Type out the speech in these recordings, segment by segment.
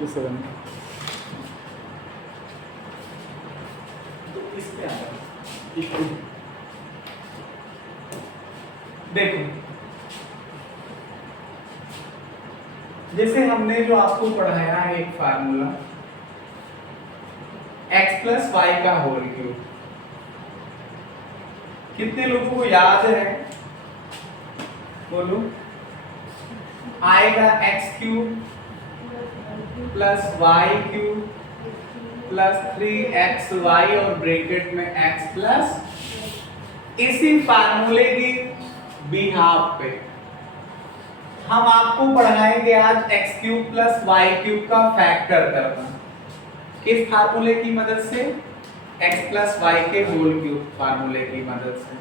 57 तो इस पे आ रहा है। देखो जैसे हमने जो आपको पढ़ाया है एक फार्मूला x प्लस वाई का होल क्यूब, कितने लोगों को याद है? बोलो। आएगा x cube plus y cube plus 3xy और ब्रैकेट में x प्लस, इसी फार्मूले की बिहाफ पे हम आपको पढ़ाएंगे आज x cube plus y cube का फैक्टर करना। किस फार्मूले की मदद से? x प्लस वाई के होल क्यूब फार्मूले की मदद से।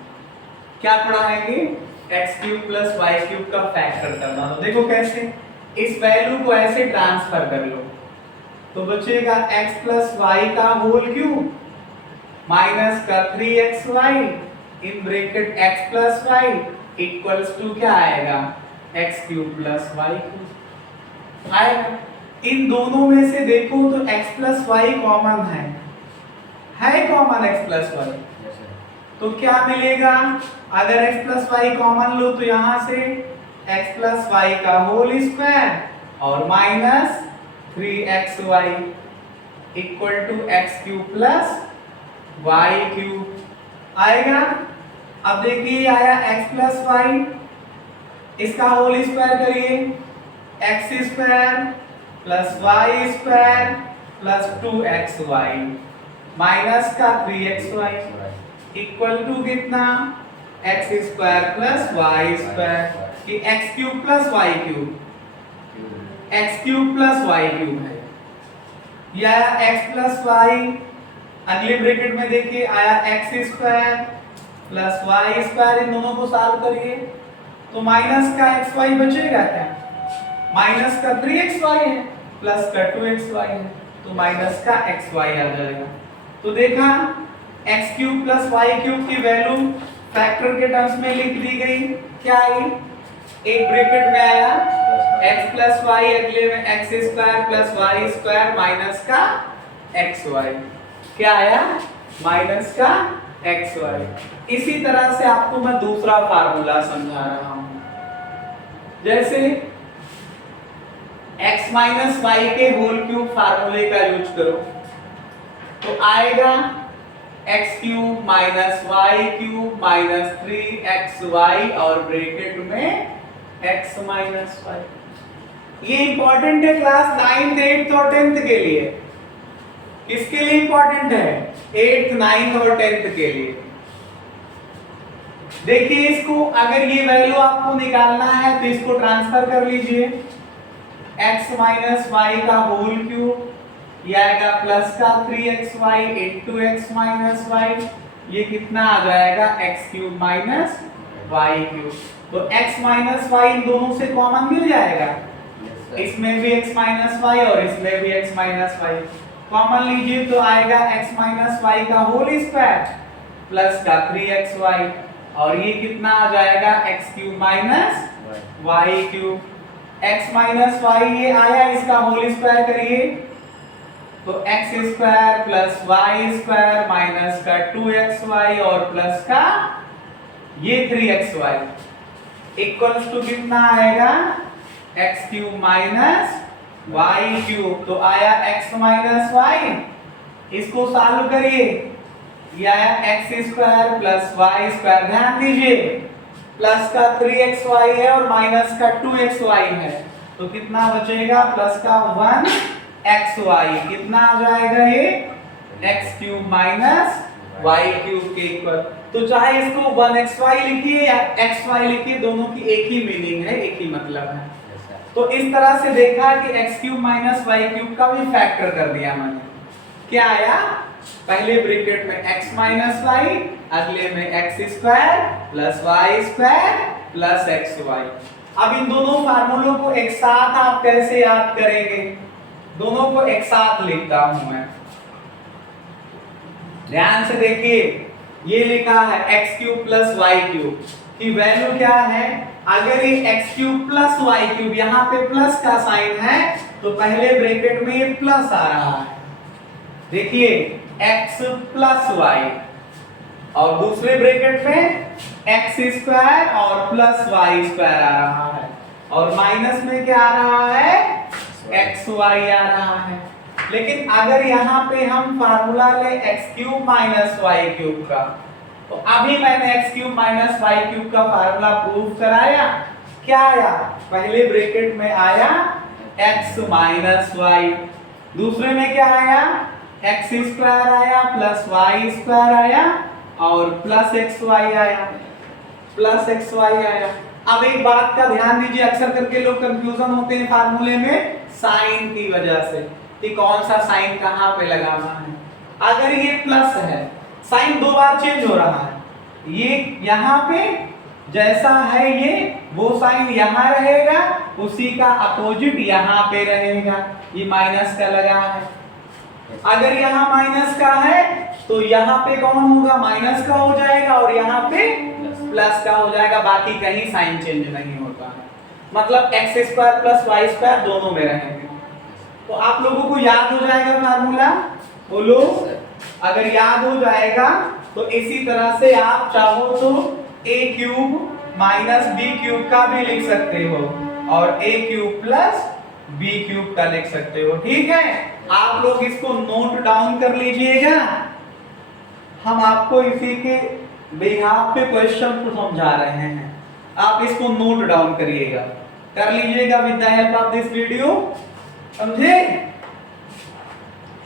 क्या पढ़ाएंगे? x cube plus y cube का फैक्टर करना। तो देखो कैसे, इस वैल्यू को ऐसे ट्रांसफर कर लो तो बचेगा x प्लस वाई का होल क्यूब माइनस का 3xy in bracket x plus y equals to क्या आएगा? x cube plus y cube आएगा। इन दोनों में से देखो तो x प्लस वाई कॉमन है कॉमन x प्लस वाई, तो क्या मिलेगा? अगर x प्लस वाई कॉमन लो तो यहां से x प्लस वाई का होल स्क्वायर और minus 3xy equal to x cube plus y cube आएगा। अब देखिए आया x प्लस वाई, इसका होल स्क्वायर करिए, x square plus y square plus 2xy minus का 3xy इक्वल टू कितना? x square plus y square कि x cube plus y cube, x cube plus y cube है या x plus y, अगले bracket में देखिए आया x square plus y square, इन दोनों को सॉल्व करिए तो माइनस का xy बचेगा क्या? माइनस का 3xy है प्लस का 2xy है तो माइनस का xy आ जाएगा। तो देखा x cube plus y cube की वैल्यू फैक्टर के टर्म्स में लिख दी गई। क्या आई? एक ब्रैकेट में आया x प्लस वाई, अगले में x square plus y square minus का xy, क्या आया? माइनस का xy। इसी तरह से आपको मैं दूसरा फार्मूला समझा रहा हूं। जैसे x माइनस वाई के होल क्यूब फार्मूले का यूज करो तो आएगा x cube minus y cube minus 3xy और ब्रैकेट में x माइनस वाई। ये इंपॉर्टेंट है क्लास 9th 8th और 10th के लिए। किसके लिए इंपॉर्टेंट है? 8th 9th और 10th के लिए। देखिए इसको, अगर ये वैल्यू आपको निकालना है तो इसको ट्रांसफर कर लीजिए, x माइनस वाई का होल क्यूब ये आएगा प्लस का 3xy into x minus y, ये कितना आ जाएगा? x cube minus y cube. तो x माइनस वाई इन दोनों से कॉमन मिल जाएगा, इसमें भी x माइनस वाई और इसमें भी x माइनस वाई कॉमन लीजिए तो आएगा x माइनस वाई का होल स्क्वायर प्लस का 3xy और ये कितना आ जाएगा? x cube minus y cube. x minus y ये आया, इसका होल स्क्वायर करिए तो x square plus y square minus का 2xy और प्लस का ये 3xy इक्वल्स टू कितना आएगा? x cube minus y cube. तो आया x माइनस वाई, इसको सॉल्व करिए, ये आया x square plus y square, ध्यान दीजिए प्लस का 3xy है और माइनस का 2xy है तो कितना बचेगा? प्लस का 1xy, कितना आ जाएगा ये? x cube minus y cube के इक्वल। तो चाहे इसको 1xy लिखिए या xy लिखिए, दोनों की एक ही मीनिंग है, एक ही मतलब है। तो इस तरह से देखा कि x cube minus y cube का भी फैक्टर कर दिया मैंने। क्या आया? पहले ब्रैकेट में x माइनस वाई, अगले में x square plus y square plus xy। अब इन दोनों फार्मूलों को एक साथ आप कैसे याद करेंगे? दोनों को एक साथ लिखता हूं मैं, ध्यान से देखिए। ये लिखा है x cube plus y cube, कि वैल्यू क्या है, अगर ये x cube plus y cube, यहाँ पे प्लस का साइन है तो पहले ब्रैकेट में ये प्लस आ रहा है, देखिए एक्स प्लस वाई, और दूसरे ब्रैकेट में एक्स स्क्वायर और प्लस वाई स्क्वायर आ रहा है, और माइनस में क्या आ रहा है, एक्स वाई आ रहा है। लेकिन अगर यहाँ पे हम फार्मूला ले x cube minus y cube का, तो अभी मैंने x cube minus y cube का फार्मूला प्रूव कराया, क्या आया, पहले ब्रैकेट में आया एक्स माइनस वाई, दूसरे में क्या आया, एक्स स्क्वायर आया प्लस वाई स्क्वायर आया और प्लस एक्स वाई आया, प्लस एक्स वाई आया। अब एक बात का ध्यान दीजिए, अक्सर करके लोग कंफ्यूजन होते हैं फार्मूले में साइन की वजह से कि कौन सा साइन कहाँ पे लगाना है। अगर ये प्लस है, साइन दो बार चेंज हो रहा है, ये यहाँ पे जैसा है ये वो साइन यहाँ रहेगा, उसी का अपोजिट यहाँ पे रहेगा, ये माइनस का लगा है। अगर यहाँ माइनस का है तो यहाँ पे कौन होगा, माइनस का हो जाएगा, और यहाँ पे प्लस का हो जाएगा, बाकी कहीं साइन चेंज नहीं होता है, मतलब x square plus y square दोनों में रहेंगे। तो आप लोगों को याद हो जाएगा फार्मूला, बोलो, अगर याद हो जाएगा तो इसी तरह से आप चाहो तो a cube minus b cube का भी लिख सकते हो और a cube plus b cube का लिख सकते हो, ठीक है। आप लोग इसको नोट डाउन कर लीजिएगा, हम आपको इसी के बिहाफ पे क्वेश्चन को समझा रहे हैं, आप इसको नोट डाउन करिएगा, कर लीजिएगा with the help of this video, समझे,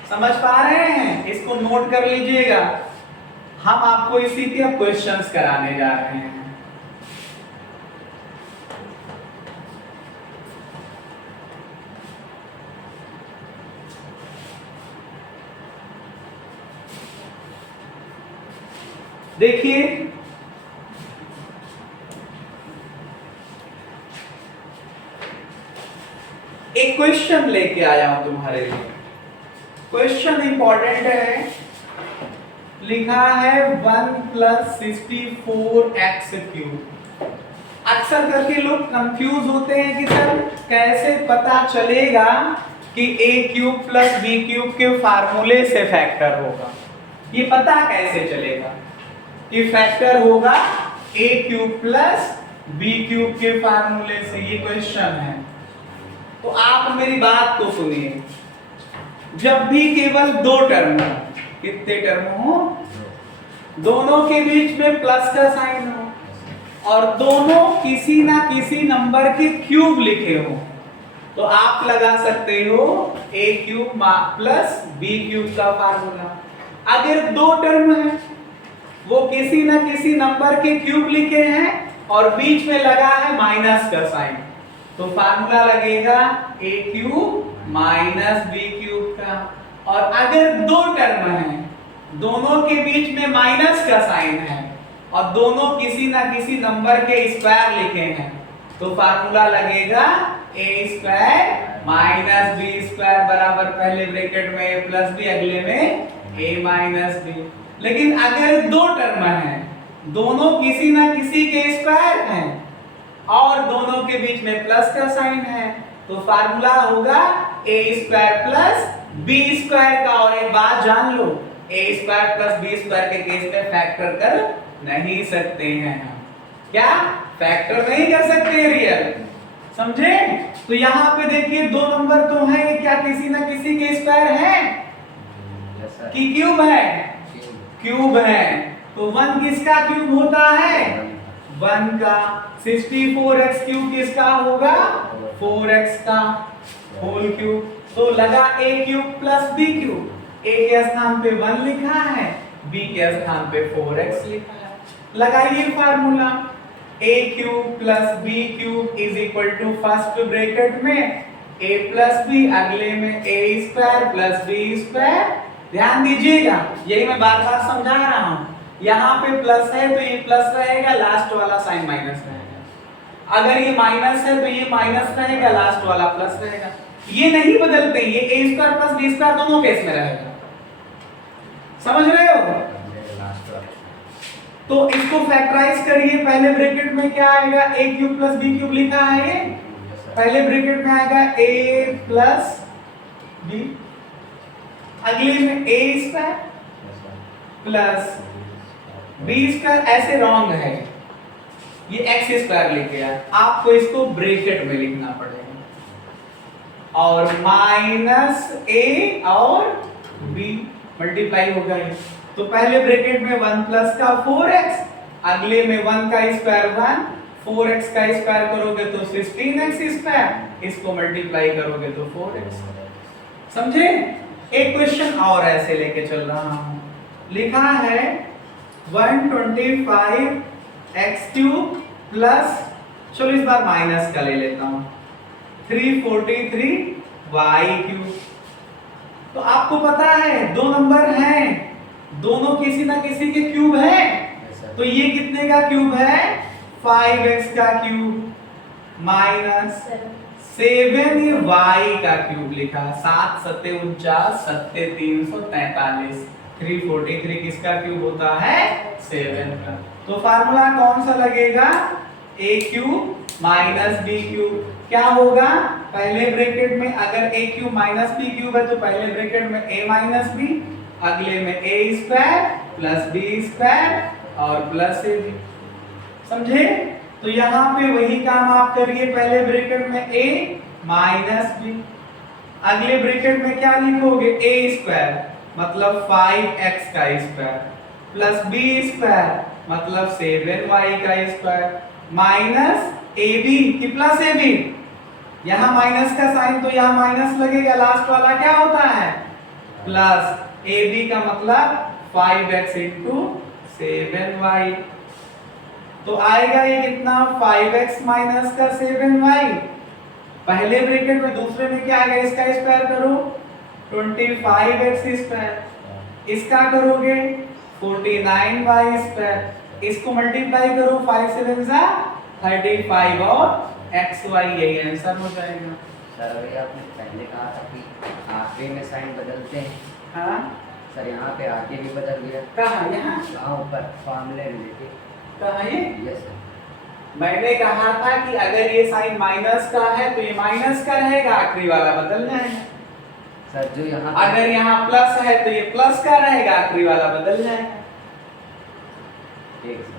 समझ पा रहे हैं, इसको नोट कर लीजिएगा, हम आपको इसी के अब क्वेश्चंस कराने जा रहे हैं। देखिए एक क्वेश्चन लेके आया हूं तुम्हारे लिए, क्वेश्चन इंपॉर्टेंट है, लिखा है 1 + 64x क्यूब। अक्सर करके लोग कंफ्यूज होते हैं कि सर कैसे पता चलेगा कि a cube plus b cube के फार्मूले से फैक्टर होगा, ये पता कैसे चलेगा कि फैक्टर होगा a cube plus b cube के फार्मूले से, ये क्वेश्चन है। तो आप मेरी बात को सुनिए, जब भी केवल दो टर्म हो, कितने टर्म हो, दोनों के बीच में प्लस का साइन हो और दोनों किसी ना किसी नंबर के क्यूब लिखे हो, तो आप लगा सकते हो a cube plus b cube का फार्मूला। अगर दो टर्म है, वो किसी ना किसी नंबर के क्यूब लिखे हैं और बीच में लगा है माइनस का साइन, तो फार्मूला लगेगा a cube minus b cube का। और अगर दो टर्म है, दोनों के बीच में माइनस का साइन है और दोनों किसी ना किसी नंबर के स्क्वायर लिखे हैं, तो फार्मूला लगेगा a square minus b square बराबर पहले ब्रैकेट में a प्लस b, अगले में a माइनस b। लेकिन अगर दो टर्म है, दोनों किसी ना किसी के स्क्वायर हैं और दोनों के बीच में प्लस का साइन है, तो फार्मूला होगा a square plus b square का। और एक बात जान लो, a square plus b square के केस में फैक्टर कर नहीं सकते हैं हम, क्या फैक्टर नहीं कर सकते रियल, समझे। तो यहाँ पे देखिए दो नंबर तो है, क्या किसी ना किसी के स्क्वायर है कि क्यूब है, क्यूब है, तो 1 किसका क्यूब होता है, 1 का। 64x क्यूब किसका होगा, 4x का होल क्यूब। तो लगा a cube plus b cube, a के स्थान पे 1 लिखा है, b के स्थान पे 4x लिखा है, लगाइए formula a cube plus b cube is equal to first bracket में a प्लस b, अगले में a square plus b square. ध्यान दीजिएगा, यही मैं बार बार समझा रहा हूं, यहाँ पे प्लस है तो ये प्लस रहेगा, लास्ट वाला साइन माइनस रहेगा, अगर ये माइनस है तो ये माइनस रहेगा, लास्ट वाला प्लस रहेगा, ये नहीं बदलते, ये a square plus b square दोनों केस में रहेगा, समझ रहे हो। तो इसको फैक्टराइज करिए, पहले ब्रैकेट में क्या आएगा, a cube plus b cube लिखा है ये, पहले ब्रैकेट में आएगा a प्लस b, अगले में a square plus b square, ऐसे रॉन्ग है ये x स्क्वायर लेके आया, आपको इसको ब्रैकेट में लिखना पड़ेगा और माइनस a और b मल्टीप्लाई होगा ये। तो पहले ब्रैकेट में 1 प्लस का 4x, अगले में 1 का स्क्वायर 1, 4x का स्क्वायर करोगे तो 16x स्क्वायर, इसको मल्टीप्लाई करोगे तो 4x। समझे? एक क्वेश्चन और ऐसे लेके चल रहा हूं, लिखा है 125x क्यूब प्लस, चलो इस बार माइनस का ले लेता हूं, 343y क्यूब। तो आपको पता है दो नंबर हैं, दोनों किसी ना किसी के क्यूब है, तो ये कितने का क्यूब है, 5x का क्यूब माइनस 7 ये y का क्यूब लिखा, 7 सत्ते 49 सत्ते 343, 343 किसका क्यूब होता है, 7 का। तो फार्मूला कौन सा लगेगा, a cube minus b cube, क्या होगा, पहले ब्रैकेट में अगर a cube minus b cube है तो पहले ब्रैकेट में a माइनस b, अगले में a square plus b square और प्लस ab। समझे? तो यहाँ पे वही काम आप करिए, पहले ब्रैकेट में a माइनस b, अगले ब्रैकेट में क्या लिखोगे, a स्क्वायर मतलब 5x का स्क्वायर प्लस b स्क्वायर मतलब 7y का स्क्वायर माइनस ab की प्लस ab, यहाँ माइनस का साइन तो यहाँ माइनस लगेगा, लास्ट वाला क्या होता है प्लस, ab का मतलब 5x इंटू 7y, तो आएगा ये कितना, 5x माइनस का 7y, पहले ब्रैकेट में दूसरे में क्या आएगा, इसका स्क्वायर करो 25x स्क्वायर, इसका करोगे 49y स्क्वायर, इसको मल्टीप्लाई करो 5 7 जा 35 और xy, यही आंसर हो जाएगा। सर अभी आपने पहले कहा था कि आखिरी में साइन बदलते हैं, हाँ सर यहाँ पे आगे भी बदल दिया, कहाँ, यहाँ वहाँ ऊपर फॉर्मूले में देखिए, कहाँ ये, यस सर, मैंने कहा था कि अगर ये साइन माइनस का है तो ये माइनस का रहेगा, आखिरी वाला बदल जाएगा, सर जो यहाँ अगर यहाँ प्लस है तो ये प्लस का रहेगा, आखिरी वाला बदल जाएगा। ठीक सर,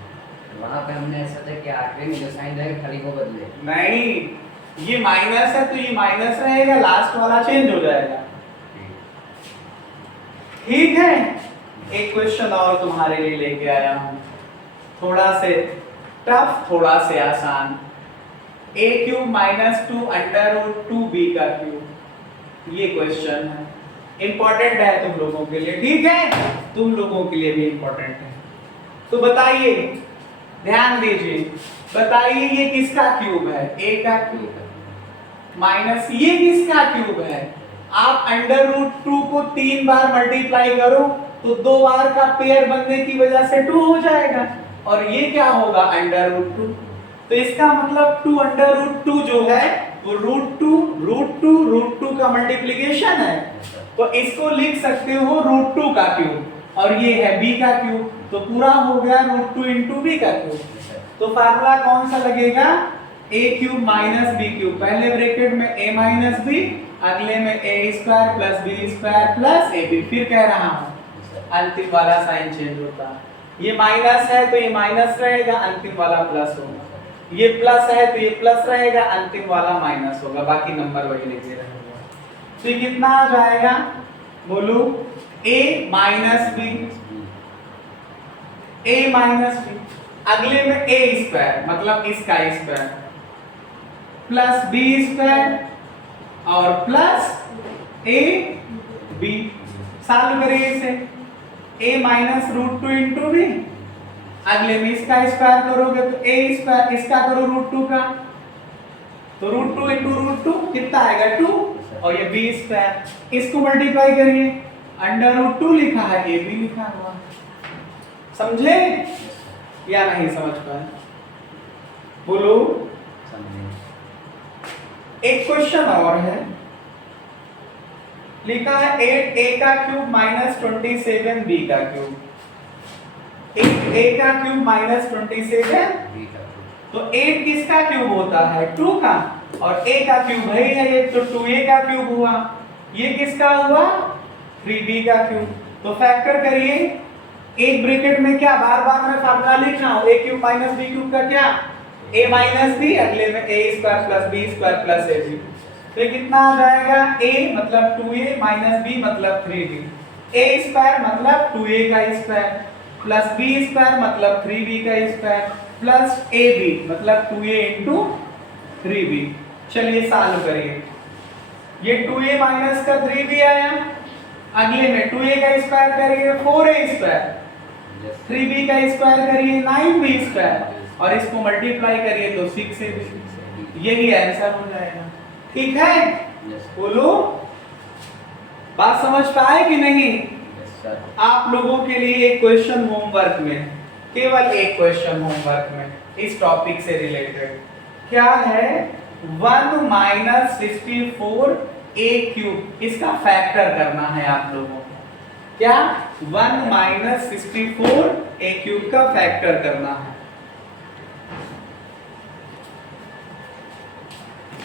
वहाँ पे हमने ऐसा था कि आखिरी में जो साइन रहेगा खाली वो बदले, नहीं, ये माइनस है तो ये माइनस रहेगा, लास्ट वाला चेंज हो जाएगा। ठीक है, एक क्वेश्चन और तुम्हारे लिए लेके आया हूं, थोड़ा से टफ थोड़ा से आसान, a cube minus 2 under root 2b का क्यूब, ये क्वेश्चन है, इंपॉर्टेंट है तुम लोगों के लिए, ठीक है, तुम लोगों के लिए भी इंपॉर्टेंट है। तो बताइए, ध्यान दीजिए, बताइए ये किसका क्यूब है, a का क्यूब माइनस ये किसका क्यूब है, आप अंडर रूट 2 को 3 बार मल्टीप्लाई करो तो 2 बार का पेयर बनने की वजह से 2 हो जाएगा, और ये क्या होगा अंडर रूट 2, तो इसका मतलब 2 अंडर रूट 2 जो है वो रूट 2 का मल्टीप्लिकेशन है, तो इसको लिख सकते हो रूट 2 का क्यूब, और ये है b का क्यूब, तो पूरा हो गया रूट 2 इंटू b का क्यूब। तो फार्मूला कौन सा लगेगा, a cube minus b cube, पहले ब्रैकेट में a माइनस b, अगले में a square plus b square plus ab, फिर कह रहा हूं अंतिम वाला साइन चेंज होता है, ये माइनस है तो ये माइनस रहेगा, अंतिम वाला प्लस होगा, ये प्लस है तो ये प्लस रहेगा, अंतिम वाला माइनस होगा, बाकी नंबर वही लिखे रहेगा। तो ये कितना आ जाएगा, बोलो, a minus b, a minus b, अगले में a स्क्वायर मतलब इसका स्क्वायर प्लस b स्क्वायर और प्लस a b, सॉल्व करिए इसे, a minus root 2 into b, अगले में इसका स्क्वायर करोगे तो a स्क्वायर, इसका करो रूट 2 का, तो रूट 2 इंटू रूट 2 कितना आएगा 2, और ये b स्क्वायर, इसको मल्टीप्लाई करिए, अंडर रूट 2 लिखा है, a b लिखा हुआ, समझे या नहीं समझ पाए, बोलो। एक क्वेश्चन और है, लिखा है 8a का क्यूब माइनस 27b का क्यूब, 8a a का क्यूब माइनस 27 बी का तो 8 किसका क्यूब होता है 2 का और a का क्यूब है ये तो 2a का क्यूब हुआ ये किसका हुआ 3b का क्यूब तो फैक्टर करिए एक ब्रैकेट में क्या बार-बार मैं फार्मूला लिख रहा हूं a cube minus b cube का क्या a माइनस b अगले में a square plus b square plus ab तो ये कितना आ जाएगा a मतलब 2a माइनस b मतलब 3b a स्क्वायर मतलब 2a का स्क्वायर प्लस b स्क्वायर मतलब 3b का स्क्वायर प्लस ab मतलब 2a इंटू 3b चलिए सॉल्व करिए ये 2a माइनस का 3b आया अगले में 2a का स्क्वायर करिए 4a स्क्वायर 3b का स्क्वायर करिए 9b स्क्वायर और इसको मल्टीप्लाई करिए तो 6ab यही आंसर हो जाएगा ठीक है बोलो बात समझ पाए कि नहीं आप लोगों के लिए एक क्वेश्चन होमवर्क में केवल एक क्वेश्चन होमवर्क में इस टॉपिक से रिलेटेड क्या है 1 माइनस 64 a क्यूब इसका फैक्टर करना है आप लोगों को क्या 1 माइनस 64 a क्यूब का फैक्टर करना है